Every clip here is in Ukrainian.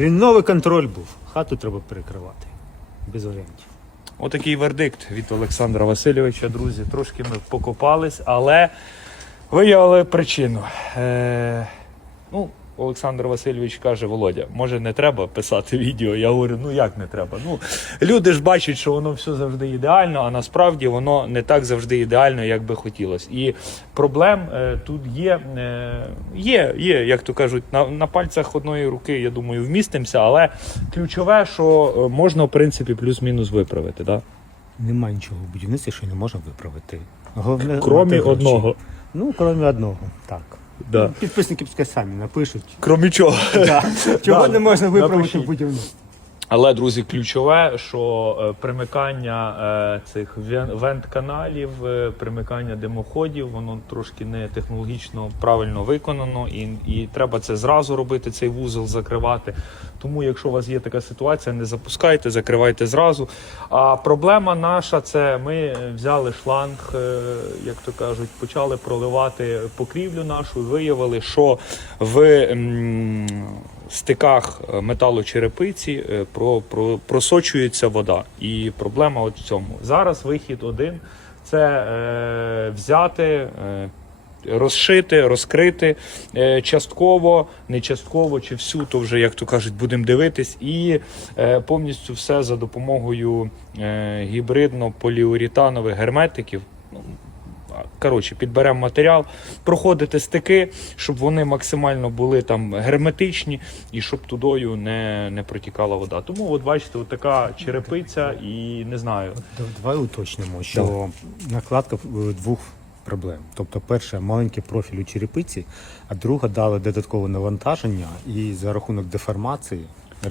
Хріновий контроль був. Хату треба перекривати. Без варіантів. Отакий вердикт від Олександра Васильовича, друзі. Трошки ми покопались, але виявили причину. Е, ну, Олександр Васильович каже: Володя, може не треба писати відео. Я говорю, ну як не треба? Ну, люди ж бачать, що воно все завжди ідеально, а насправді воно не так завжди ідеально, як би хотілося. І проблем е, тут є, е, є, є, як то кажуть, на, на пальцях одної руки, я думаю, вмістимося, але ключове, що е, можна, в принципі, плюс-мінус виправити. Да? Нема нічого в будівництві, що не можна виправити. Головне, Кромі одного. Ну, крім одного, так. Да. Підписники пускай самі напишуть. Крім чого. Да. Чого Да, не можна виправити напишіть. будівництві. Але, друзі, ключове, що е, примикання е, цих вен- вент-каналів, е, примикання димоходів, воно трошки не технологічно правильно виконано, і, і треба це зразу робити, цей вузол закривати. Тому, якщо у вас є така ситуація, не запускайте, закривайте зразу. А проблема наша це ми взяли шланг, як то кажуть, почали проливати покрівлю нашу, виявили, що в стиках е, металочерепиці е, про, про, просочується вода. І проблема от в цьому. Зараз вихід один це е, взяти. Е, Розшити, розкрити е, частково, не частково чи всю, то вже, як то кажуть, будемо дивитись, і повністю все за допомогою гібридно-поліуретанових герметиків. Коротше, підберемо матеріал, проходити стики, щоб вони максимально були там герметичні і щоб тудою не, не протікала вода. Тому, от бачите, от така черепиця, і не знаю. Давай уточнимо, що накладка в- двох проблем. Тобто, перше, маленький профіль у черепиці, а друга дали додаткове навантаження і за рахунок деформації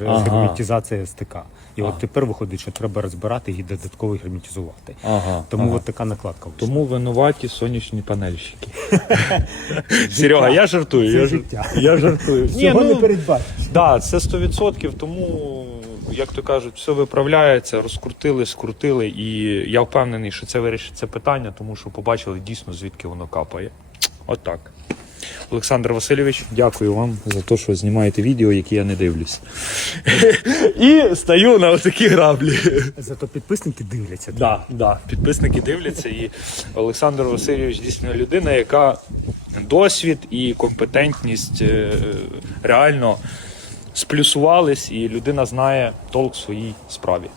Ага. герметизація стика. І Ага. от тепер виходить, що треба розбирати і додатково герметизувати. Ага, Тому от така накладка. вийшла. Тому винуваті сонячні панельщики. Серега, я жартую. Це я, життя. я жартую. Цього не ну, передбачиш. Да, це 100%, тому, як то кажуть, все виправляється, розкрутили, скрутили, і я впевнений, що це вирішить це питання, тому що побачили дійсно, звідки воно капає. От так. Олександр Васильович, дякую вам за те, що знімаєте відео, які я не дивлюсь. І стаю на отакі граблі. Зато підписники дивляться. Да, да. Підписники дивляться, і Олександр Васильович дійсно людина, яка досвід і компетентність е, реально сплюсувались, і людина знає толк в своїй справі.